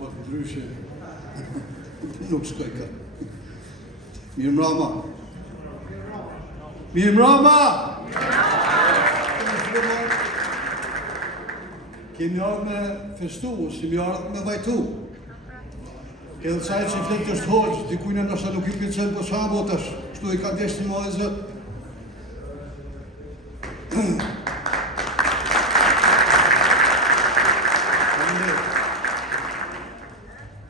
wat drusje. Nuk shkoj ka. Mirë mbrëma. Mirë mbrëma. Kemi ardhur me festu, kemi ardhur me vajtu. Edhe sa që i flekët është hoqë, dikujnë ndoshta nuk i pëlqen, po çfarë botash, kështu i ka deshti më dhe Zot.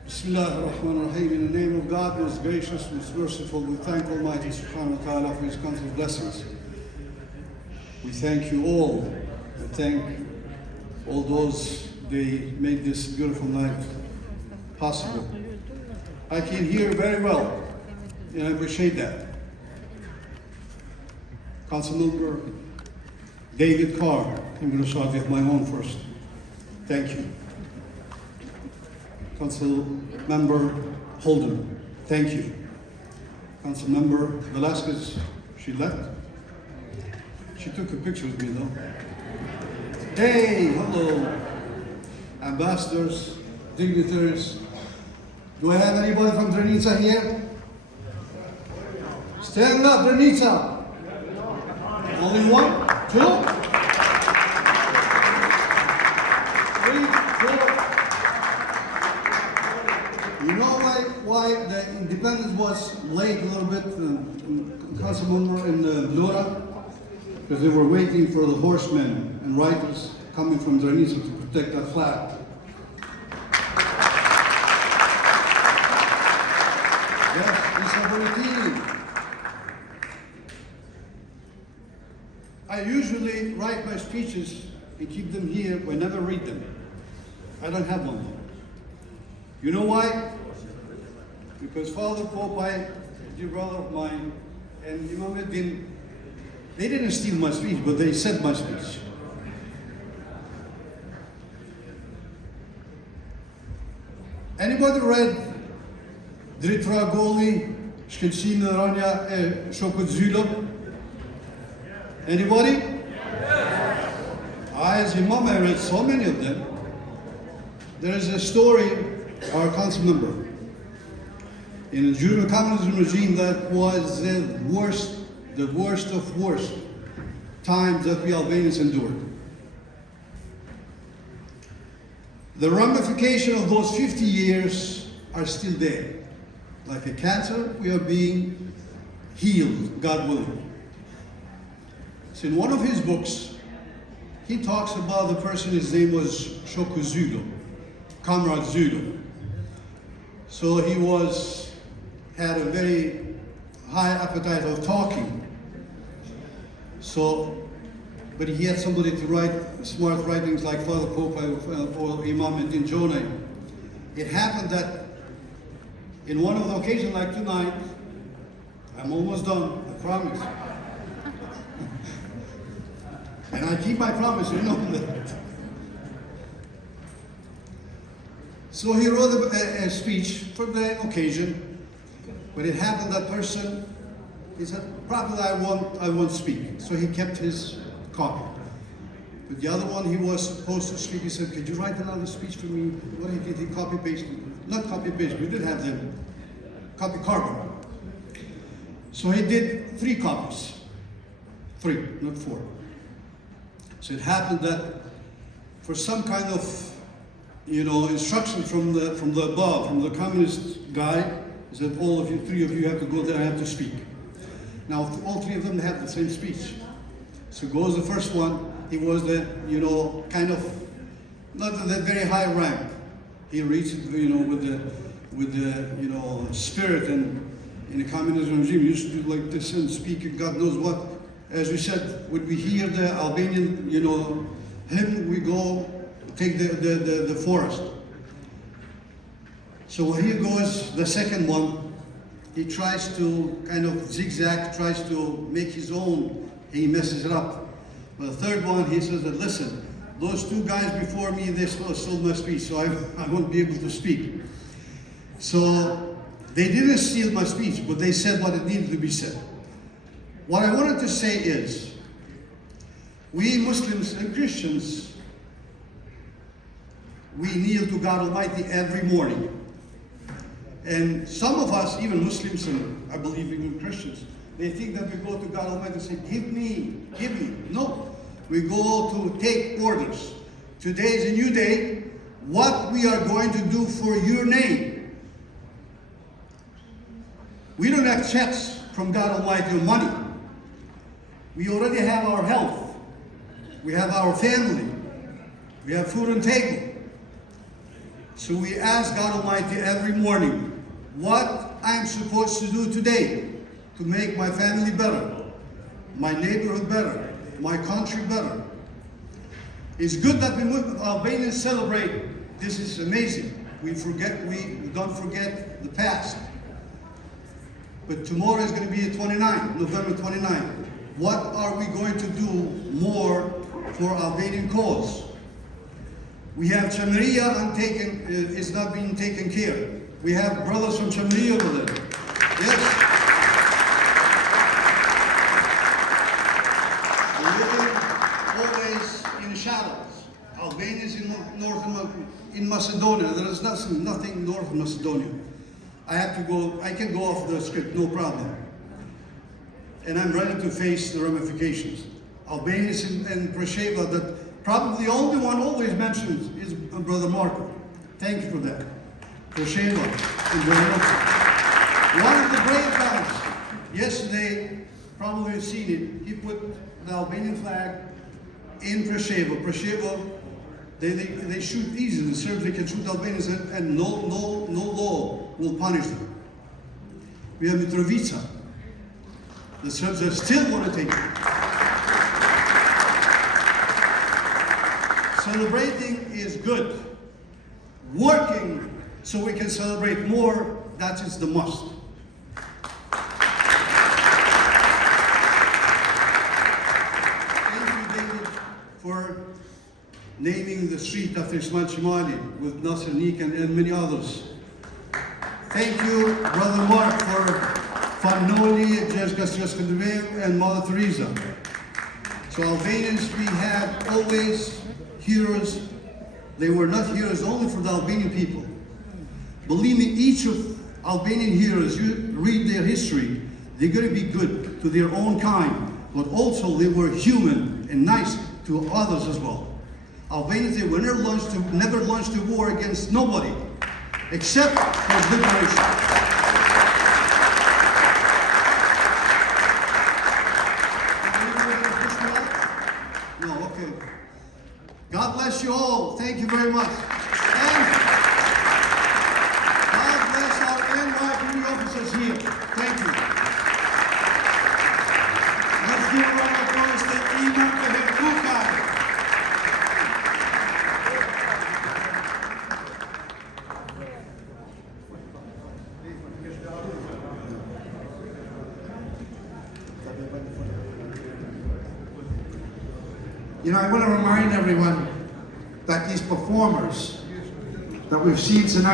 Bismillahirrahmanirrahim. In the name of God, most gracious, most merciful, we thank Almighty Subhanahu wa Ta'ala for His countless blessings. We thank you all. We thank all those they made this beautiful night possible. I can hear very well, and I appreciate that. Councilmember David Carr, I'm going to start with my own first. Thank you. Council Member Holden, thank you. Council Member Velasquez, she left. She took a picture with me though. Hey, hello. Ambassadors, dignitaries. Do I have anybody from Drenica here? Stand up, Drenica. Only one? Two? Three? Four? You know why the independence was late a little bit, Councilmember in Blura? Because they were waiting for the horsemen and riders coming from Drenica to protect that flag. Yes, it's a routine. I usually write my speeches and keep them here, but I never read them. I don't have one. You know why? Because Father Pope, a dear brother of mine, and Imam they didn't steal my speech, but they said my speech. Anybody read Dritra Goli, Shkelqin Ranja e Shokut Zylo? Anybody? I, as Imam, I read so many of them. There is a story, our council member, in the during the communism regime that was the worst of worst times that we Albanians endured. The ramification of those 50 years are still there. Like a cancer, we are being healed, God willing. So in one of his books, he talks about the person, his name was Shoku Zulu, Comrade Zulu. So he had a very high appetite of talking. So, but he had somebody to write smart writings like Father Pope or Imam and Jonah. It happened that in one of the occasions, like tonight, I'm almost done, I promise. And I keep my promise, you know that. So he wrote a speech for the occasion, but it happened that person, he said, probably I won't speak. So he kept his copy. But the other one, he was supposed to speak. He said, could you write another speech for me? What he did, he copy-pasted. Not copy-paste, we did have them copy carbon. So he did 3 copies. 3, not 4. So it happened that for some kind of, instruction from the above, from the communist guy, he said, all of you, 3 of you have to go there, I have to speak. Now, all 3 of them have the same speech. So goes the first one, he was the, kind of, not that very high rank. He reads it, with the spirit, and in the communism regime, he used to do like this and speak, and God knows what. As we said, when we hear the Albanian, hymn, we go take the forest. So here goes the second one. He tries to kind of zigzag, tries to make his own, he messes it up. But the third one, he says that, listen, those 2 guys before me, they stole my speech, so I won't be able to speak. So they didn't steal my speech, but they said what it needed to be said. What I wanted to say is, we Muslims and Christians, we kneel to God Almighty every morning. And some of us, even Muslims and I believe even Christians, they think that we go to God Almighty and say, give me, give me. No, we go to take orders. Today is a new day. What we are going to do for your name. We don't have checks from God Almighty or money. We already have our health. We have our family. We have food on table. So we ask God Almighty every morning, what I'm supposed to do today to make my family better, my neighborhood better, my country better. It's good that we Albanians celebrate. This is amazing. We don't forget the past. But tomorrow is going to be November 29. What are we going to do more for Albanian cause? We have Chamaria is not being taken care. We have brothers from Chamaria over there. Yes. We're living always in the shadows. Albanians in Macedonia. There is nothing north of Macedonia. I can go off the script, no problem. And I'm ready to face the ramifications. Albanians and Preševa, that probably the only one always mentioned is Brother Marco. Thank you for that. Preševa and Vojvodina. One of the brave guys, yesterday, probably have seen it, he put the Albanian flag in Preševa. Preševa, they shoot easily. The Serbs, they can shoot Albanians and no law will punish them. We have Mitrovica. The Serbs are still want to take it. Celebrating is good. Working so we can celebrate more, that is the must. Thank you, David, for naming the street after Ismail Shimali with Nasser Nik and many others. Thank you, Brother Mark, for Fanoli, Jezga and Mother Teresa. So Albanians, we have always heroes. They were not heroes only for the Albanian people. Believe me, each of Albanian heroes, you read their history, they're going to be good to their own kind, but also they were human and nice to others as well. Albanians, they were never launched a war against nobody, except for liberation. No, okay. God bless you all. Thank you very much. And God bless our NYPD officers here. Thank you. Let's give a round of applause to Imam Tahir Kukaj. You know, I want to remind everyone that these performers that we've seen tonight